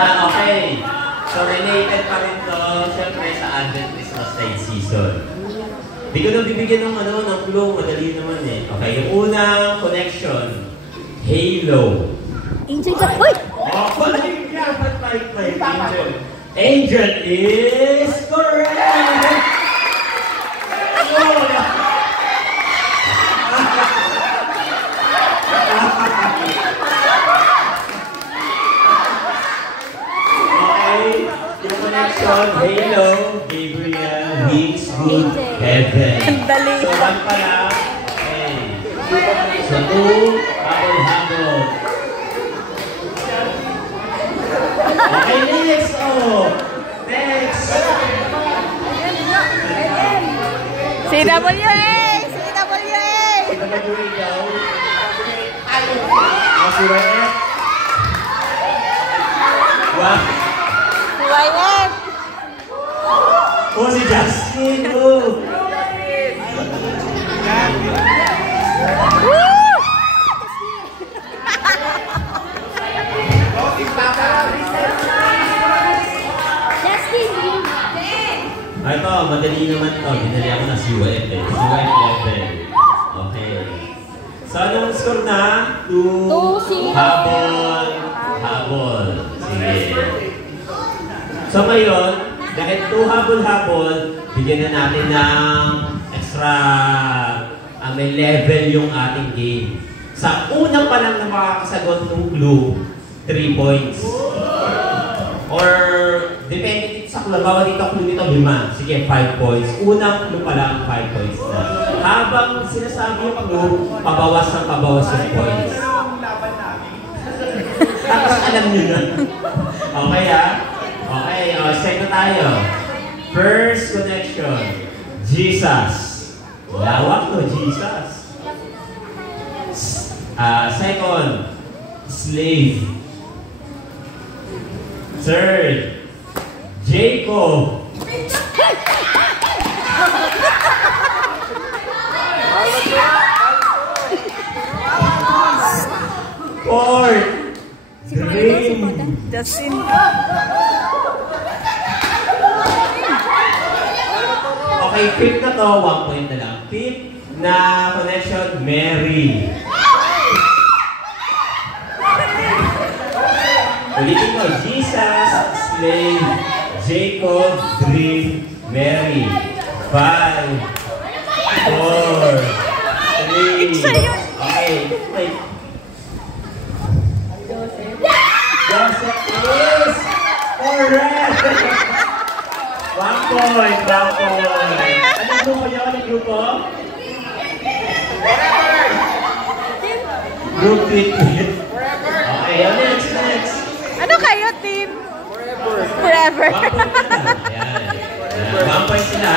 Okay. So, related pa rin to, syempre, sa Advent Christmas Tide season. Di ko na bibigyan ng clue. Madali naman eh. Okay, yung unang connection, Halo. Angel ka. Uy! Angel. Angel is correct! Halo, Gabriel, Wings, Good, Heaven. So, one pa lang. Okay. So, two, habol-habol. Okay, next. Oh, next. CWA! CWA daw. Si Wyatt. Wow. Si Wyatt. Oh, si Justin! Oh! Ito, madali naman ito. Dinali ako na si Wyatt eh. Si Wyatt level. Okay. So, anong score na? 2 habol. Sige. So, ngayon, dahil 2 habol-habol, bigyan na natin ng extra may level yung ating game. Sa una pa lang na makakasagot ng clue, 3 points. Or, depende sa clue, bawat dito clue nito 5. Sige, 5 points. Unang clue pa lang, 5 points na. Habang sinasabi yung clue, pabawas yung points. Tapos alam nyo na. Okay ah? Okay, set na tayo. First connection, Jesus. Lawak to, Jesus. Second, slave. Third, Jacob. Fourth, Dream. Justin. Okay, fifth na to, 1 point na lang. Fifth na connection, Mary. Ulitin ko, Jesus, slave, Jacob, Dream, Mary. 5, 4, 3. Okay, wait. Joseph is correct! 1 point, 1 point. Anong grupo niyo? Anong grupo? Group 15. Okay, next. Ano kayo, team? Forever. 1 point sila. Ayan. 1 point sila.